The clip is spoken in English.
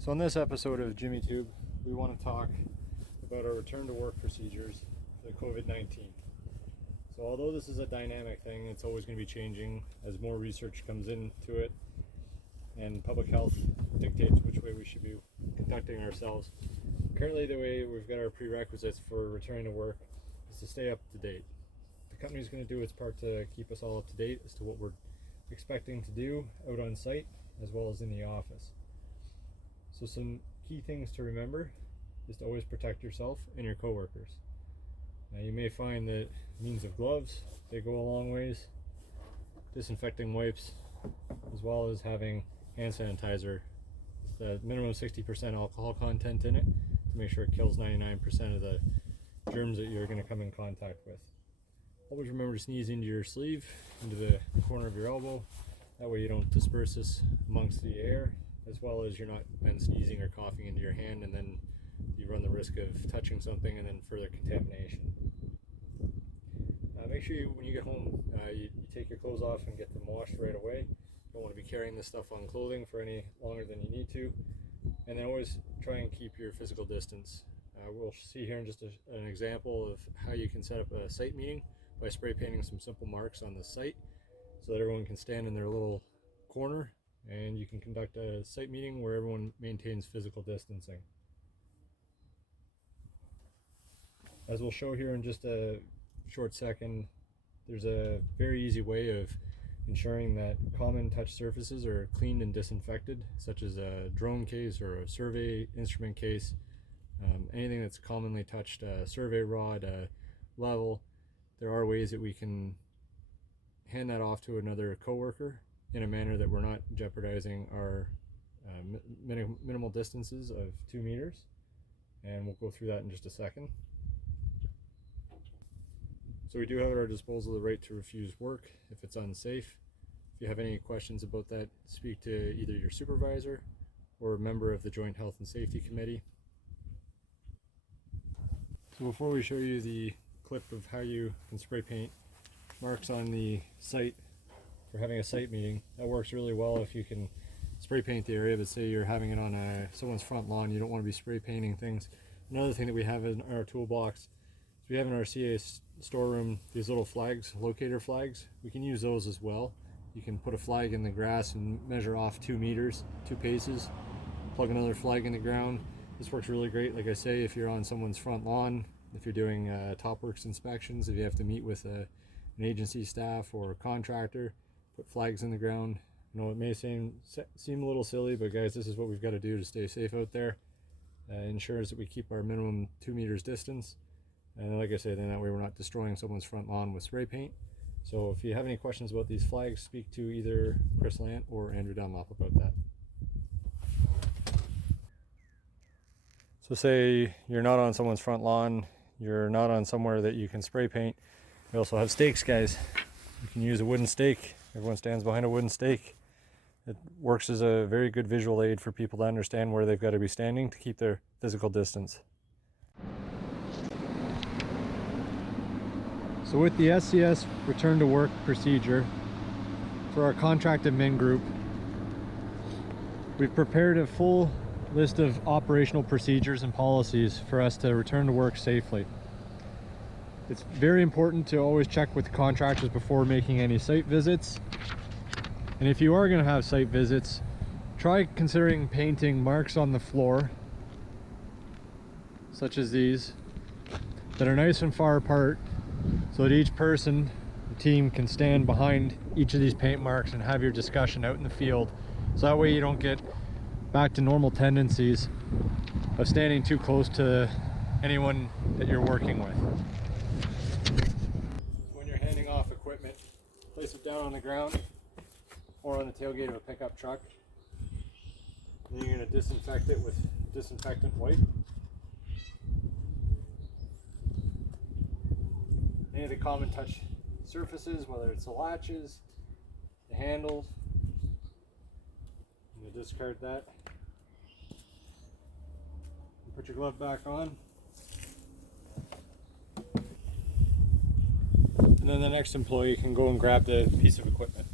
So in this episode of JimmyTube, we want to talk about our return to work procedures for COVID-19. So although this is a dynamic thing, it's always going to be changing as more research comes into it and public health dictates which way we should be conducting ourselves. Currently, the way we've got our prerequisites for returning to work is to stay up to date. The company's going to do its part to keep us all up to date as to what we're expecting to do out on site as well as in the office. So some key things to remember is to always protect yourself and your coworkers. Now you may find that means of gloves, they go a long ways, disinfecting wipes, as well as having hand sanitizer with the minimum 60% alcohol content in it to make sure it kills 99% of the germs that you're going to come in contact with. Always remember to sneeze into your sleeve, into the corner of your elbow. That way you don't disperse this amongst the air, as well as you're not then sneezing or coughing into your hand, and then you run the risk of touching something and then further contamination. Make sure when you get home, you take your clothes off and get them washed right away. You don't want to be carrying this stuff on clothing for any longer than you need to. And then always try and keep your physical distance. We'll see here in just an example of how you can set up a site meeting by spray painting some simple marks on the site so that everyone can stand in their little corner and you can conduct a site meeting where everyone maintains physical distancing. As we'll show here in just a short second, there's a very easy way of ensuring that common touch surfaces are cleaned and disinfected, such as a drone case or a survey instrument case, anything that's commonly touched, a survey rod, a level. There are ways that we can hand that off to another coworker in a manner that we're not jeopardizing our minimal distances of 2 meters, and we'll go through that in just a second. So we do have at our disposal the right to refuse work if it's unsafe. If you have any questions about that, speak to either your supervisor or a member of the Joint Health and Safety Committee. So before we show you the clip of how you can spray paint marks on the site for having a site meeting, that works really well if you can spray paint the area, but say you're having it on someone's front lawn, you don't want to be spray painting things. Another thing that we have in our toolbox, we have in our CA storeroom these little flags, locator flags. We can use those as well. You can put a flag in the grass and measure off 2 meters, 2 paces, plug another flag in the ground. This works really great, like I say, if you're on someone's front lawn, if you're doing top works inspections, if you have to meet with an agency staff or a contractor, put flags in the ground. You know, it may seem a little silly, but guys, this is what we've got to do to stay safe out there. Ensures that we keep our minimum 2 meters distance. And like I said, then that way we're not destroying someone's front lawn with spray paint. So if you have any questions about these flags, speak to either Chris Lant or Andrew Dunlop about that. So say you're not on someone's front lawn, you're not on somewhere that you can spray paint. We also have stakes, guys. You can use a wooden stake. Everyone stands behind a wooden stake. It works as a very good visual aid for people to understand where they've got to be standing to keep their physical distance. So with the SCS return to work procedure for our contracted men group, we've prepared a full list of operational procedures and policies for us to return to work safely. It's very important to always check with contractors before making any site visits. And if you are going to have site visits, try considering painting marks on the floor, such as these, that are nice and far apart, so that each person, the team, can stand behind each of these paint marks and have your discussion out in the field. So that way you don't get back to normal tendencies of standing too close to anyone that you're working with. When you're handing off equipment, place it down on the ground or on the tailgate of a pickup truck. Then you're going to disinfect it with disinfectant wipe. Any of the common touch surfaces, whether it's the latches, the handles, I'm going to discard that. And put your glove back on. And then the next employee can go and grab the piece of equipment.